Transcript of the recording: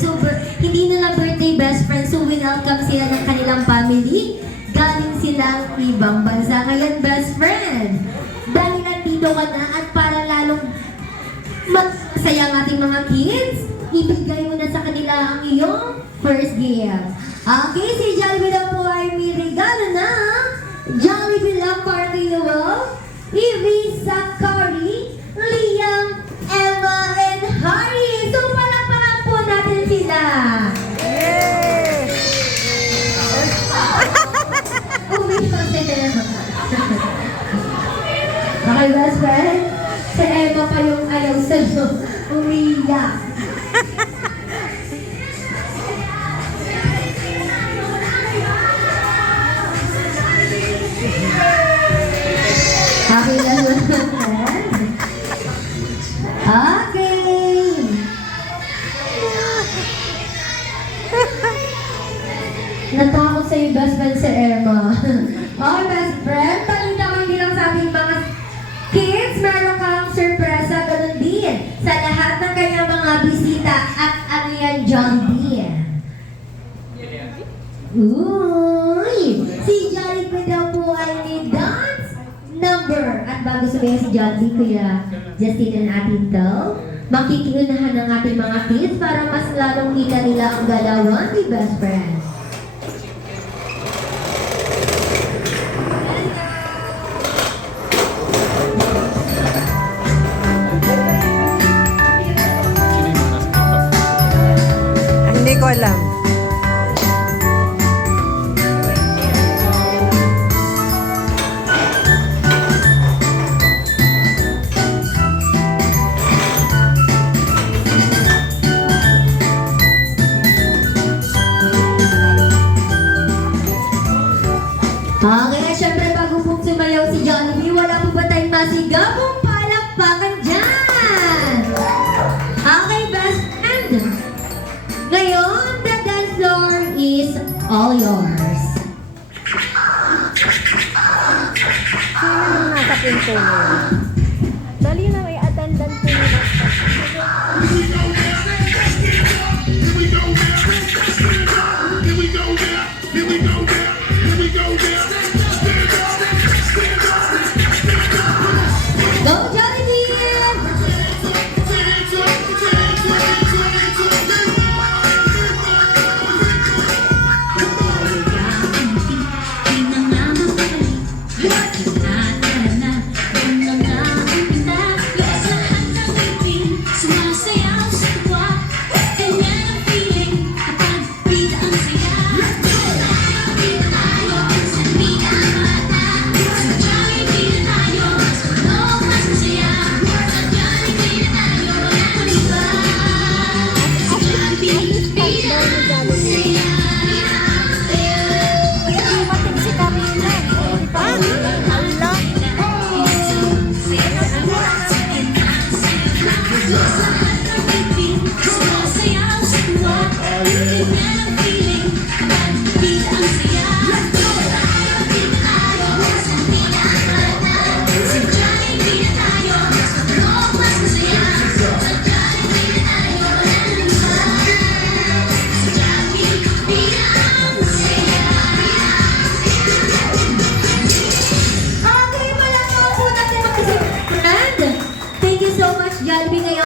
So, hindi na lang birthday best friends. So, welcome sila ng kanilang family. Galing silang ibang bansa. Kaya best friend, dahil nandito ka na at para lalong magsaya ang ating mga kids, ibigay mo na sa kanila ang iyong first gift. Okay, si Jollibee na po ay may regalo na Jollibee lang para kay Noel, Evie, Zachary, Liam, Emma, and Harry. So, palakpakan po natin sila. Umiyak si Emma. Okay, best friend? Si Emma pa yung ayaw sa'yo. Umiyak. Okay lang ba, friend? Okay. Natakot sa'yo, best friend, si Emma. Okay, best friend. Talita ko hindi lang sa ating mga kids. Meron kang surpresa, ganun din. Sa lahat ng kanyang mga bisita at ano yan, Jollibee. Uy! Si Jollibee daw po ay may dance number. At bago sabihin si Jollibee, Kuya Justin and Ate Del, makikiunahan ng ating mga kids para mas lalong kita nila ang galawan ni best friend. Hindi ko alam. Okay, syempre bago po sumayaw si Jollibee, wala po ba tayong masigabong palakpakan dyan? Okay, best friend. Ngayon, the dance floor is all yours. Sino nang nasa pinto niyo? Dali na, may attendant po nila. Go, Jollibee! Dumating si Camila. Hala. Sumasayaw sa tuwa.